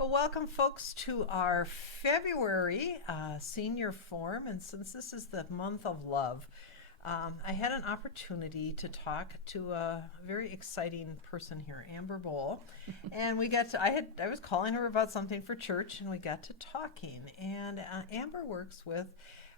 Well, welcome, folks, to our February senior forum. And since this is the month of love, I had an opportunity to talk to a very exciting person here, Amber.bohl, and we got to. I was calling her about something for church, and we got to talking. And Amber works with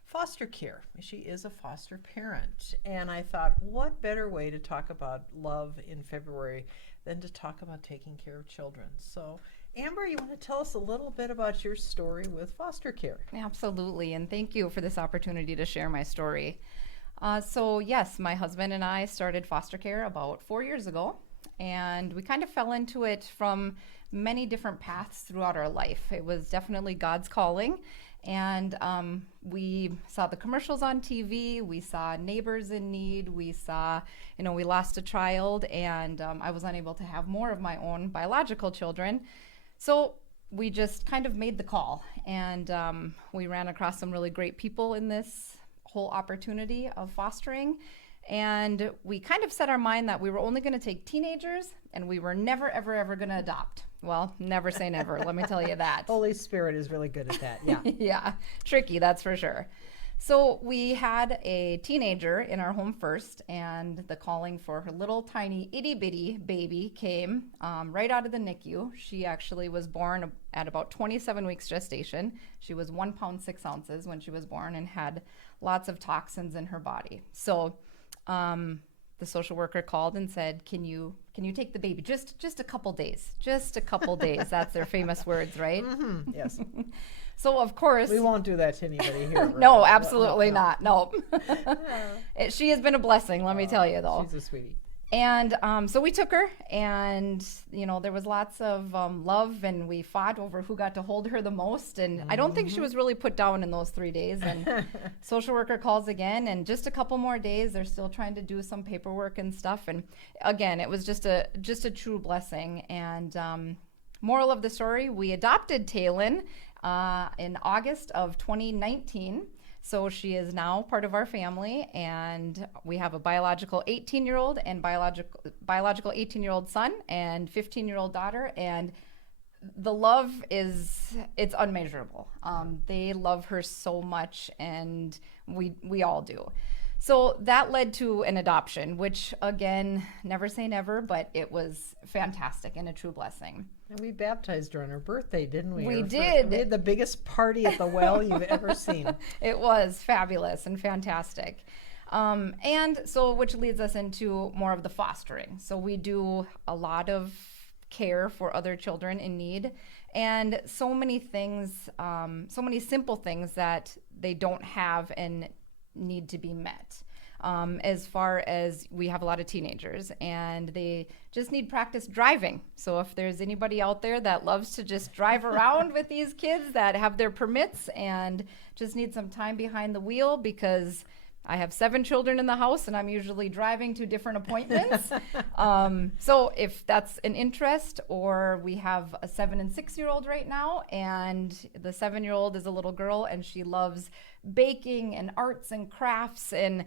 foster care. She is a foster parent, and I thought, what better way to talk about love in February than to talk about taking care of children? So, Amber, you want to tell us a little bit about your story with foster care? Absolutely, and thank you for this opportunity to share my story. Yes, my husband and I started foster care about 4 years ago, and we kind of fell into it from many different paths throughout our life. It was definitely God's calling, and we saw the commercials on TV, we saw neighbors in need, we saw, we lost a child, and I was unable to have more of my own biological children. So we just kind of made the call, and we ran across some really great people in this whole opportunity of fostering. And we kind of set our mind that we were only going to take teenagers, and we were never, ever, ever going to adopt. Well, never say never, let me tell you that. Holy Spirit is really good at that, yeah. Yeah, tricky, that's for sure. So we had a teenager in our home first, and the calling for her little tiny itty bitty baby came right out of the NICU. She actually was born at about 27 weeks gestation. She was 1 pound 6 ounces when she was born and had lots of toxins in her body. So the social worker called and said, "Can you take the baby just a couple days? Just a couple days." That's their famous words, right? Mm-hmm. Yes. So of course we won't do that to anybody here. Right? No, absolutely no. not. No. She has been a blessing, let me tell you, though. She's a sweetie. And so we took her, and there was lots of love, and we fought over who got to hold her the most. And I don't think she was really put down in those 3 days. And social worker calls again, and just a couple more days. They're still trying to do some paperwork and stuff. And again, it was just a true blessing. And moral of the story: we adopted Taylin in August of 2019. So she is now part of our family, and we have a biological 18-year-old and biological 18-year-old son and 15-year-old daughter, and the love it's unmeasurable. They love her so much, and we all do. So that led to an adoption, which, again, never say never, but it was fantastic and a true blessing. And we baptized her on her birthday, didn't we? We did. We had the biggest party at the well you've ever seen. It was fabulous and fantastic. And so, which leads us into more of the fostering. So we do a lot of care for other children in need, and so many things, so many simple things that they don't have and need to be met. As far as we have a lot of teenagers, and they just need practice driving. So if there's anybody out there that loves to just drive around with these kids that have their permits and just need some time behind the wheel, because I have 7 children in the house and I'm usually driving to different appointments. So if that's an interest, or we have a 7 and 6-year-old right now, and the 7-year-old is a little girl and she loves baking and arts and crafts, and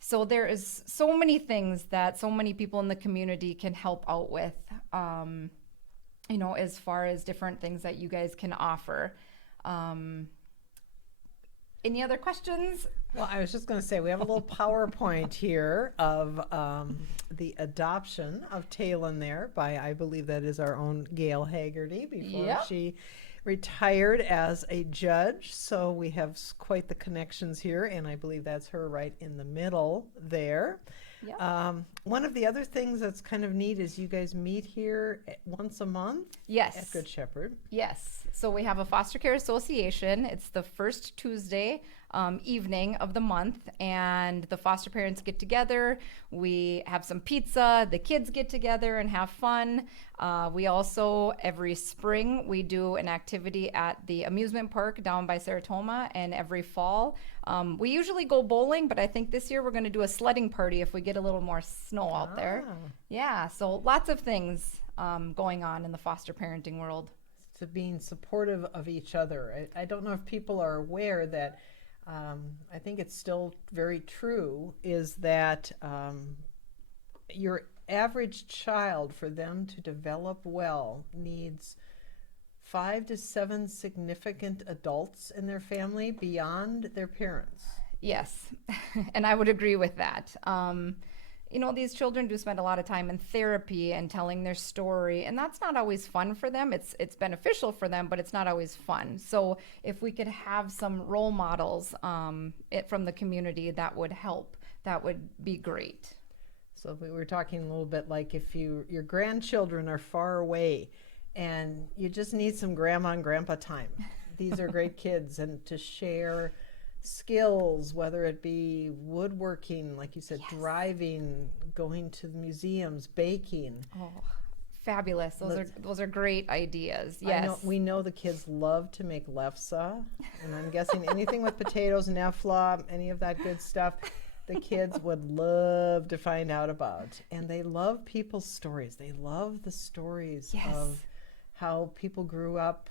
so there is so many things that so many people in the community can help out with, as far as different things that you guys can offer. Any other questions? Well, I was just going to say, we have a little PowerPoint here of the adoption of Taylin there by, I believe that is our own Gail Haggerty, before she retired as a judge. So we have quite the connections here, and I believe that's her right in the middle there. Yep. One of the other things that's kind of neat is you guys meet here once a month. Yes. At Good Shepherd. Yes. So we have a foster care association. It's the first Tuesday evening of the month, and the foster parents get together. We have some pizza. The kids get together and have fun. We also, every spring, we do an activity at the amusement park down by Saratoga, and every fall, we usually go bowling, but I think this year we're going to do a sledding party if we get a little more snow out there. Yeah, so lots of things going on in the foster parenting world. To being supportive of each other. I don't know if people are aware that I think it's still very true, is that your average child, for them to develop well, needs 5 to 7 significant adults in their family beyond their parents. Yes, and I would agree with that. These children do spend a lot of time in therapy and telling their story, and that's not always fun for them. It's beneficial for them, but it's not always fun. So if we could have some role models from the community, that would help. That would be great. So we were talking a little bit like if your grandchildren are far away and you just need some grandma and grandpa time. These are great kids, and to share skills, whether it be woodworking, like you said, Yes. driving, going to the museums, baking. Oh, fabulous. Those are great ideas. Yes. We know the kids love to make lefse, and I'm guessing anything with potatoes, nefla, any of that good stuff, the kids would love to find out about. And they love people's stories. They love the stories Yes. of how people grew up.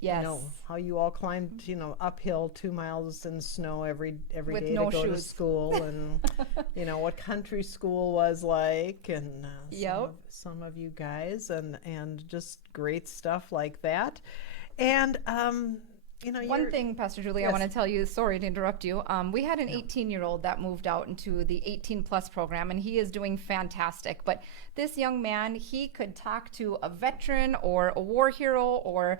Yes. How you all climbed, uphill 2 miles in snow every With day no to go to shoes. school, and what country school was like, and Yep. some of you guys, and just great stuff like that. And One thing, Pastor Julie, I Yes. want to tell you, sorry to interrupt you. We had an 18-year-old that moved out into the 18 plus program, and he is doing fantastic. But this young man, he could talk to a veteran or a war hero,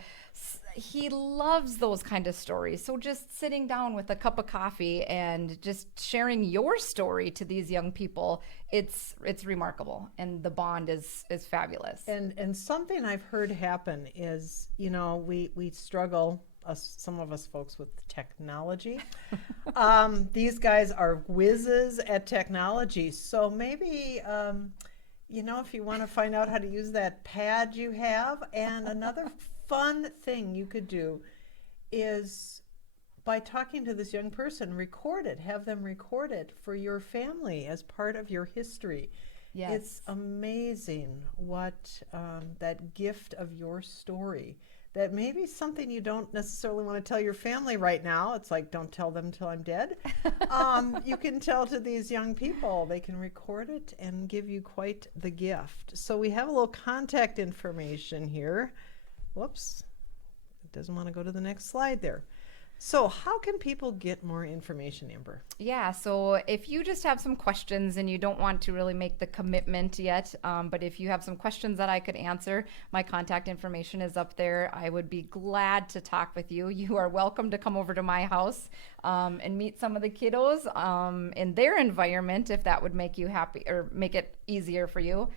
he loves those kind of stories. So just sitting down with a cup of coffee and just sharing your story to these young people, it's remarkable, and the bond is fabulous. And something I've heard happen is, we struggle, some of us folks, with technology. These guys are whizzes at technology. So maybe, if you want to find out how to use that pad you have, and another fun thing you could do is, by talking to this young person, have them record it for your family as part of your history. Yes. It's amazing what that gift of your story, that maybe something you don't necessarily want to tell your family right now. It's like, don't tell them till I'm dead. You can tell to these young people. They can record it and give you quite the gift. So we have a little contact information here. Whoops, it doesn't want to go to the next slide there. So how can people get more information, Amber? Yeah, so if you just have some questions and you don't want to really make the commitment yet, but if you have some questions that I could answer, my contact information is up there. I would be glad to talk with you. You are welcome to come over to my house and meet some of the kiddos in their environment, if that would make you happy or make it easier for you.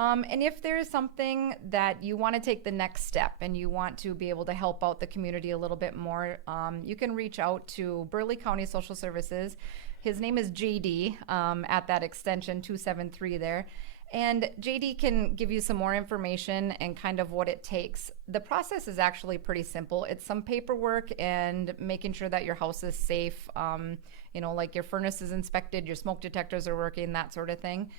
And if there is something that you want to take the next step and you want to be able to help out the community a little bit more, you can reach out to Burleigh County Social Services. His name is JD at that extension 273 there. And JD can give you some more information and kind of what it takes. The process is actually pretty simple. It's some paperwork and making sure that your house is safe, like your furnace is inspected, your smoke detectors are working, that sort of thing.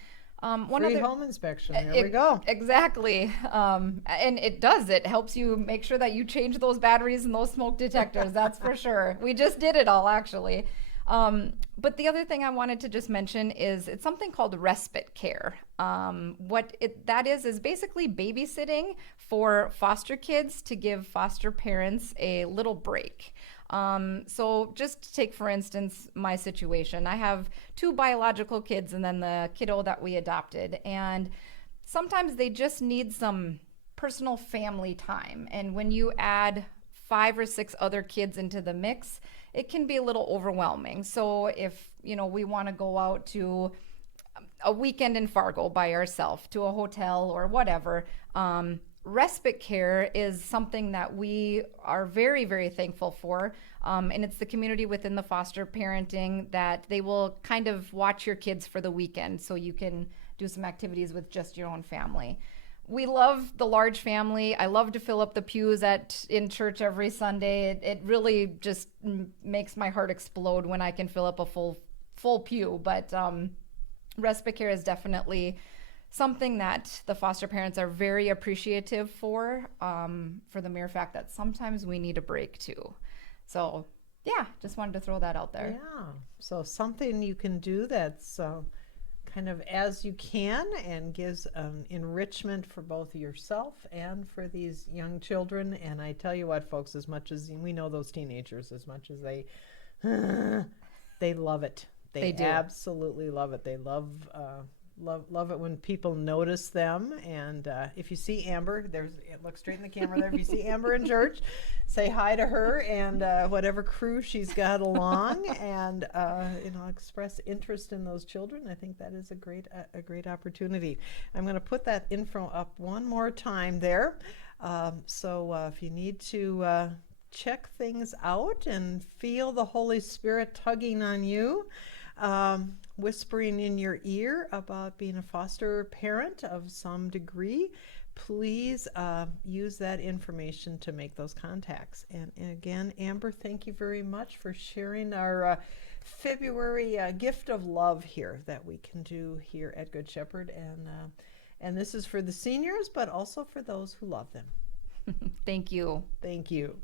Free home inspection. There we go. Exactly. And it helps you make sure that you change those batteries and those smoke detectors. That's for sure. We just did it all, actually. But the other thing I wanted to just mention is it's something called respite care. That is basically babysitting for foster kids to give foster parents a little break. So just take, for instance, my situation. I have 2 biological kids and then the kiddo that we adopted. And sometimes they just need some personal family time. And when you add 5 or 6 other kids into the mix, it can be a little overwhelming. So if, we want to go out to a weekend in Fargo by ourselves, to a hotel or whatever, respite care is something that we are very, very thankful for. And it's the community within the foster parenting that they will kind of watch your kids for the weekend so you can do some activities with just your own family. We love the large family. I love to fill up the pews in church every Sunday. It really just makes my heart explode when I can fill up a full pew. But respite care is definitely something that the foster parents are very appreciative for the mere fact that sometimes we need a break too. So yeah, just wanted to throw that out there. Yeah, so something you can do that's kind of as you can, and gives enrichment for both yourself and for these young children. And I tell you what, folks, as much as we know those teenagers, as much as they love it. They do. absolutely love it. They love it when people notice them. And if you see Amber, look straight in the camera there. If you see Amber in church, say hi to her and whatever crew she's got along, and express interest in those children. I think that is a great opportunity. I'm going to put that info up one more time there. So if you need to check things out and feel the Holy Spirit tugging on you, whispering in your ear about being a foster parent of some degree, please use that information to make those contacts. And again, Amber, thank you very much for sharing our February gift of love here that we can do here at Good Shepherd. And this is for the seniors, but also for those who love them. Thank you. Thank you.